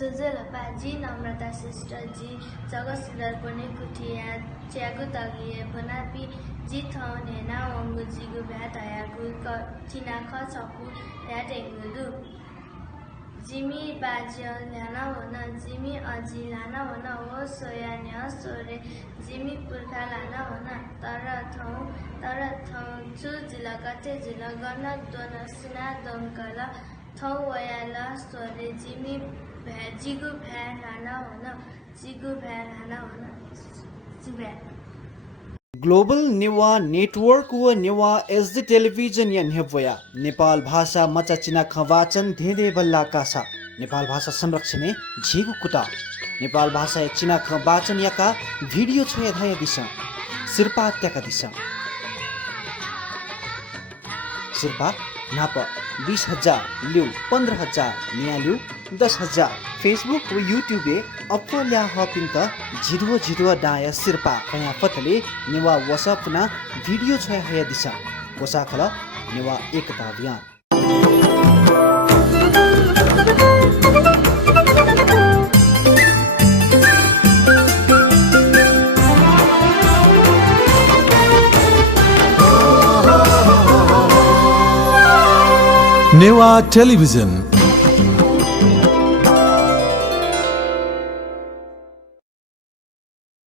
Baji, Namrata sister Ji, Jagat Sundar Bwonekuthi, Jagat Bonapi, Jithon, Nena, Wangu, Jigu, Batayagu, Tina Kosaku, Yatengudu. Jimmy Baja, Lana Wana, Jimmy Aji, Lana Wana, Osoya, Sore, Jimmy Purka, Lana Wana, Tarathon, Chuzilla, Katezilla, Gana, Dona, Sina, Donkala, Towayala, Sore, Jimmy. Jigu Bhana Wana, Jigu Bhana Wana, Jigu. Global Newa network व Newa SD television या नेभया नेपाल भाषा मचा चिना खवाचन धेरे बल्ला कासा नेपाल भाषा संरक्षण झिगु कुटा नेपाल भाषा चिना खवाचन याका भिडियो छ यधाय दिशा सिरपा त्याका दिशा सिरपा नाप 20,000 लिउ 15,000 निया लिउ 10,000 फेसबुक व यूट्यूब अपल्या हपिङ त झिडुवा डाय सिरपा कया फतले नेवा वसपना भिडियो छ हया दिशा कोसाखल नेवा एकता अभियान Newah Television